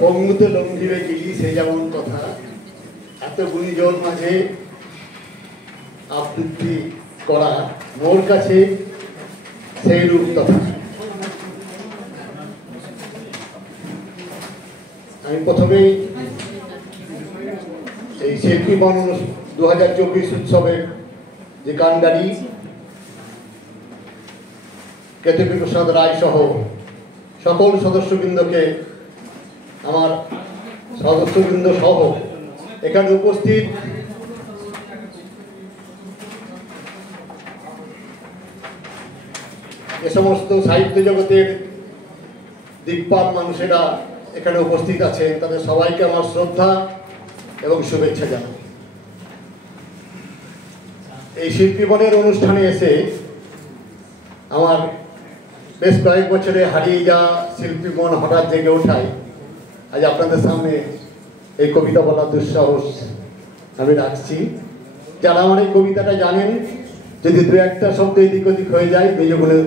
পঙ্গুতে লঙ্ঘিবে গিলি সে যেমন কথা, এত গুণীজন মাঝে আবৃত্তি করা মোর কাছে সেই রূপ তথা। আমি প্রথমেই এই শিল্পী বন 2024 উৎসবের যে কাণ্ডারি কেতকী প্রসাদ রায় সহ সকল সদস্যবৃন্দকে, আমার সদস্যবৃন্দ সহ এখানে উপস্থিত এ সমস্ত সাহিত্য জগতের দিকপাল মানুষেরা এখানে উপস্থিত আছেন, তাদের সবাইকে আমার শ্রদ্ধা এবং শুভেচ্ছা জানাই। এই শিল্পী বনের অনুষ্ঠানে এসে আমার বেশ কয়েক বছরে হারিয়ে যাওয়া শিল্পী মন হঠাৎ জেগে ওঠায় আজ আপনাদের সামনে এই কবিতা বলার দুঃসাহস আমি রাখছি। যারা আমার এই কবিতাটা জানেন, যদি দু একটা শব্দ এদিক ওদিক হয়ে যায় মেজে বলে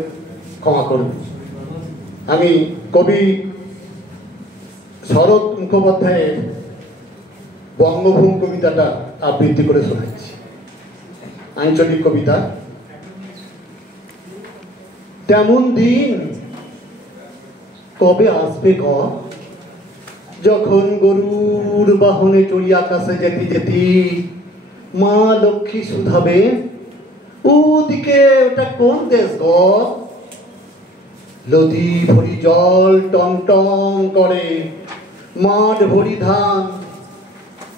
ক্ষমা করুন। আমি কবি শরৎ মুখোপাধ্যায়ের বঙ্গভূম কবিতাটা আবৃত্তি করে শোনাচ্ছি, আঞ্চলিক কবিতা। তেমন দিন কবে আসবে গ, যখন গরুর বাহনে চড়ি আকাশে যেতে যেতে মা লক্ষ্মী শুধাবে, ওদিকে ওটা কোন দেশ গ? নদী ভরি জল টমটম করে, মাঠ ভরি ধান,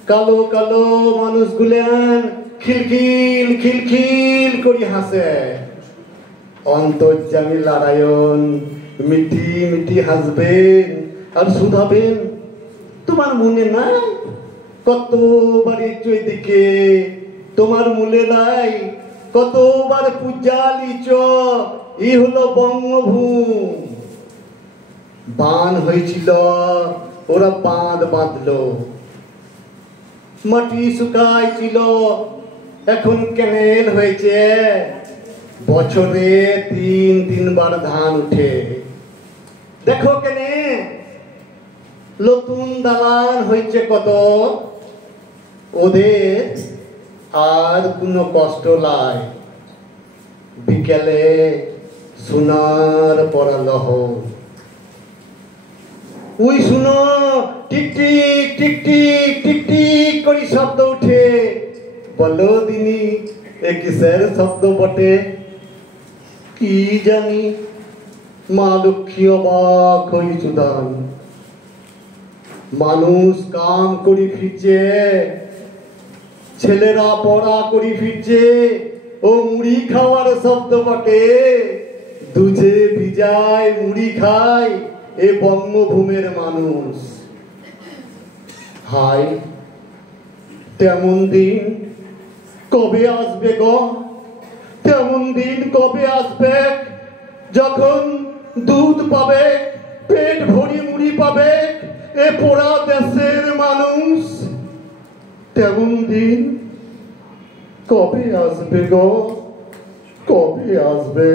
কালো কালো মানুষগুলেন খিলখিল খিলখিল করি হাসে। অন্তর্যামী নারায়ণ মিটি মিটি হাসবেন আর শুধাবেন, তোমার মনে নাই কতবার এদিকে, তোমার মূলে নাই কতবার পূজালিচ, ই হলো বঙ্গভূম। বান হয়েছিল ওরা বাঁধ বাঁধলো, মাটি শুকাইছিল এখন ক্যানেল হয়েছে, বছরে 3 বার ধান উঠে। দেখো কেনে নতুন দালান হয়েছে কত, ওদের আর কোনো কষ্ট নাই, বিকেলে সোনার পরালহ। ওই শুনো tick tick tick tick tick tick করি শব্দ উঠে, বলো দিনি এ কিসের শব্দ বটে? কি জানি, মা লক্ষ্মী অবাক হই সুদান। মানুষ কাম করি ফিরছে, ছেলেরা পড়া করি ফিরছে, ও মুড়ি খাওয়ার শব্দ বটে। দুধে ভিজায় মুড়ি খায় এ বঙ্গভূমের মানুষ। হাই তেমন দিন কবে আসবে গ, তেমন দিন কবে আসবে যখন দুধ পাবে, পেট ভরি মুড়ি পাবে এ পোড়া দেশের মানুষ। তেমন দিন কবে আসবে গ, কবে আসবে?